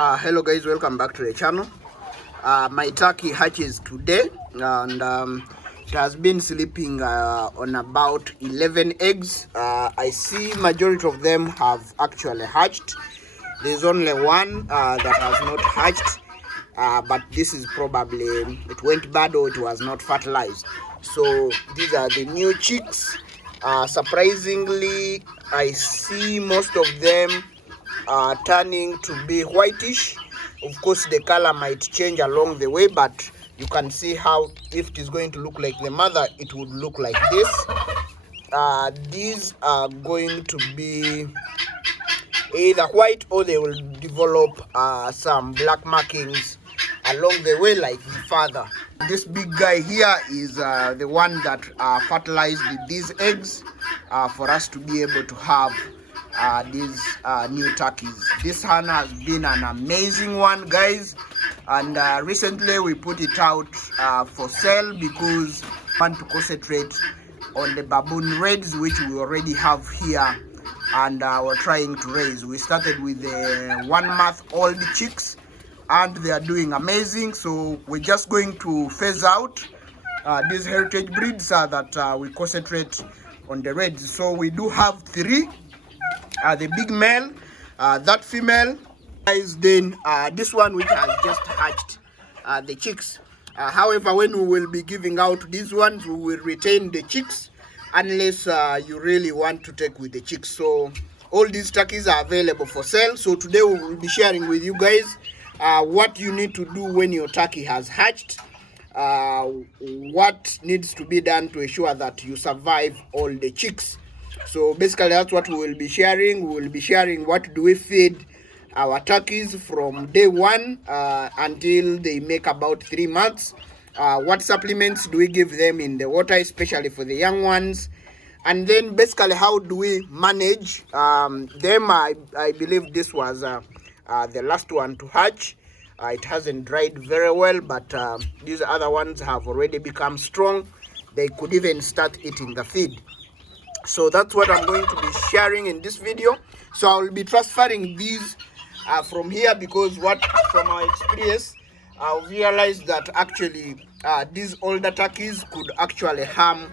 Hello guys, welcome back to the channel. My turkey hatches today, and it has been sleeping on about 11 eggs. I see majority of them have actually hatched. There's only one that has not hatched, but this is probably it went bad or it was not fertilized. So these are the new chicks. Surprisingly, I see most of them turning to be whitish. Of course the color might change along the way, but you can see how if it is going to look like the mother, it would look like this. These are going to be either white or they will develop some black markings along the way like the father. This big guy here is the one that fertilized these eggs for us to be able to have these new turkeys. This one has been an amazing one, guys, and recently we put it out for sale because we want to concentrate on the baboon reds which we already have here, and we're trying to raise. We started with the 1 month old chicks and they are doing amazing, so we're just going to phase out these heritage breeds that we concentrate on the reds. So we do have 3. The big male, that female, guys, then this one which has just hatched the chicks. However, when we will be giving out these ones, we will retain the chicks unless you really want to take with the chicks. So all these turkeys are available for sale. So today we will be sharing with you guys what you need to do when your turkey has hatched, what needs to be done to ensure that you survive all the chicks. So basically that's what we will be sharing. We will be sharing what do we feed our turkeys from day 1 until they make about 3 months. What supplements do we give them in the water, especially for the young ones, and then basically how do we manage them. I believe this was the last one to hatch. It hasn't dried very well, but these other ones have already become strong. They could even start eating the feed. So that's what I'm going to be sharing in this video. So I will be transferring these from here because from our experience, I realized that actually these older turkeys could actually harm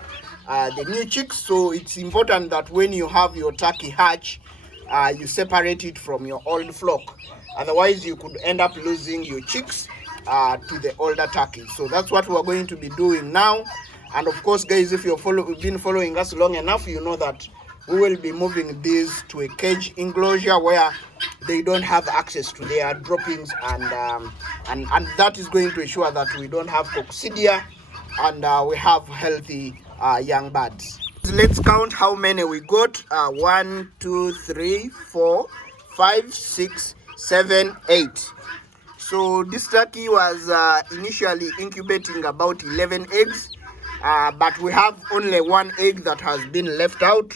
the new chicks. So it's important that when you have your turkey hatch, you separate it from your old flock. Otherwise, you could end up losing your chicks to the older turkeys. So that's what we're going to be doing now. And of course, guys, if you've been following us long enough, you know that we will be moving these to a cage enclosure where they don't have access to their droppings, and that is going to ensure that we don't have coccidia and we have healthy young birds. Let's count how many we got. 1, 2, 3, 4, 5, 6, 7, 8. So this turkey was initially incubating about 11 eggs. But we have only 1 egg that has been left out.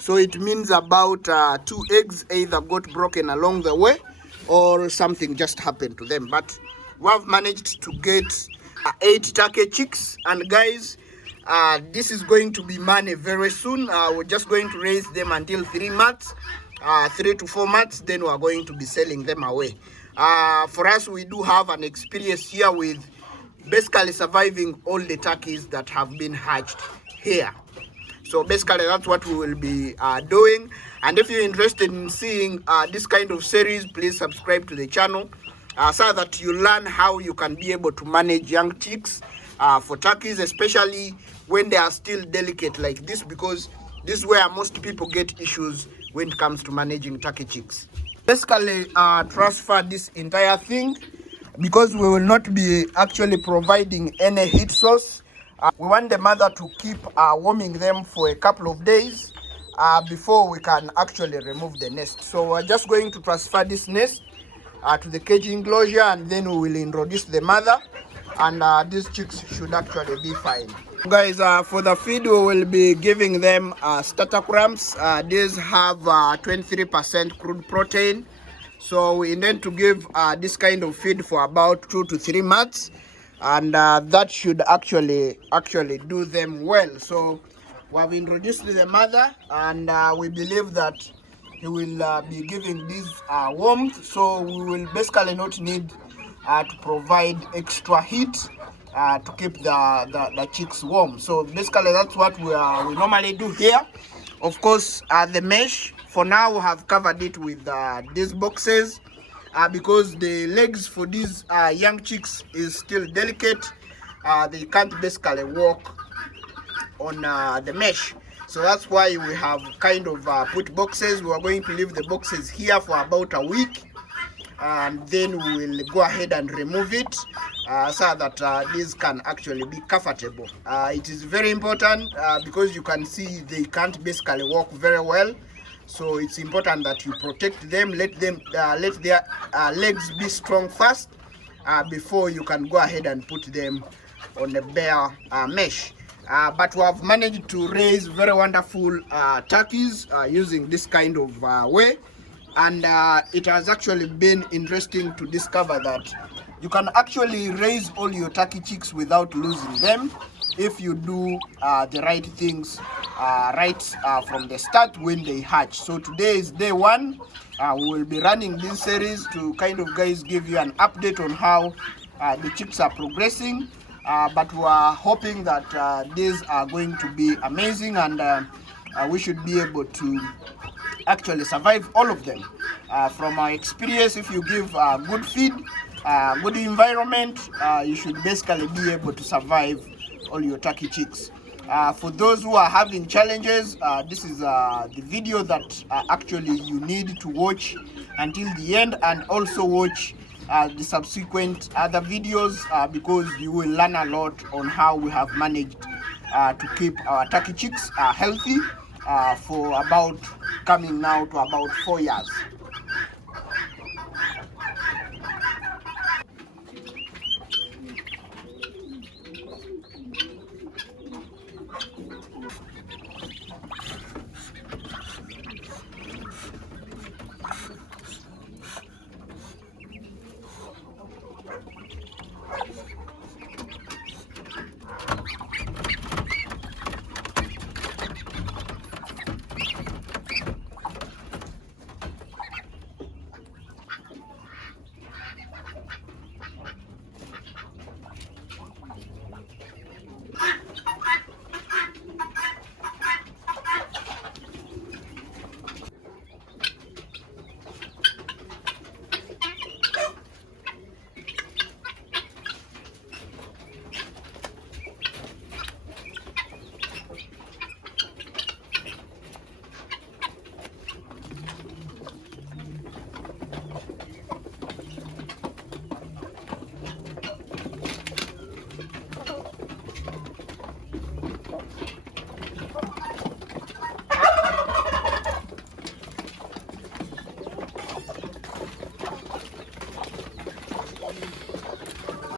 So it means about 2 eggs either got broken along the way or something just happened to them. But we have managed to get 8 turkey chicks. And guys, this is going to be money very soon. We're just going to raise them until 3 months, 3 to 4 months. Then we're going to be selling them away. For us, we do have an experience here with basically surviving all the turkeys that have been hatched here. So basically that's what we will be doing. And if you're interested in seeing this kind of series, please subscribe to the channel so that you learn how you can be able to manage young chicks for turkeys, especially when they are still delicate like this, because this is where most people get issues when it comes to managing turkey chicks. Basically transfer this entire thing, because we will not be actually providing any heat source. We want the mother to keep warming them for a couple of days before we can actually remove the nest. So we're just going to transfer this nest to the cage enclosure, and then we will introduce the mother, and these chicks should actually be fine. Guys, for the feed we will be giving them starter crumbs. These have 23% crude protein. So we intend to give this kind of feed for about 2 to 3 months, and that should actually do them well. So we have introduced the mother, and we believe that he will be giving these warmth, so we will basically not need to provide extra heat to keep the chicks warm. So basically that's what we normally do here. Of course, the mesh, for now we have covered it with these boxes because the legs for these young chicks is still delicate. They can't basically walk on the mesh, so that's why we have kind of put boxes. We are going to leave the boxes here for about a week, and then we will go ahead and remove it so that these can actually be comfortable. It is very important because you can see they can't basically walk very well, so it's important that you protect them, let their legs be strong first before you can go ahead and put them on the bare mesh. But we have managed to raise very wonderful turkeys using this kind of way, and it has actually been interesting to discover that you can actually raise all your turkey chicks without losing them if you do the right things right from the start when they hatch. So today is day 1. We will be running this series to kind of give you an update on how the chicks are progressing. But we are hoping that these are going to be amazing, and we should be able to actually survive all of them. From our experience, if you give good feed, good environment, you should basically be able to survive all your turkey chicks. For those who are having challenges, this is the video that actually you need to watch until the end, and also watch the subsequent other videos because you will learn a lot on how we have managed to keep our turkey chicks healthy for about coming now to about 4 years.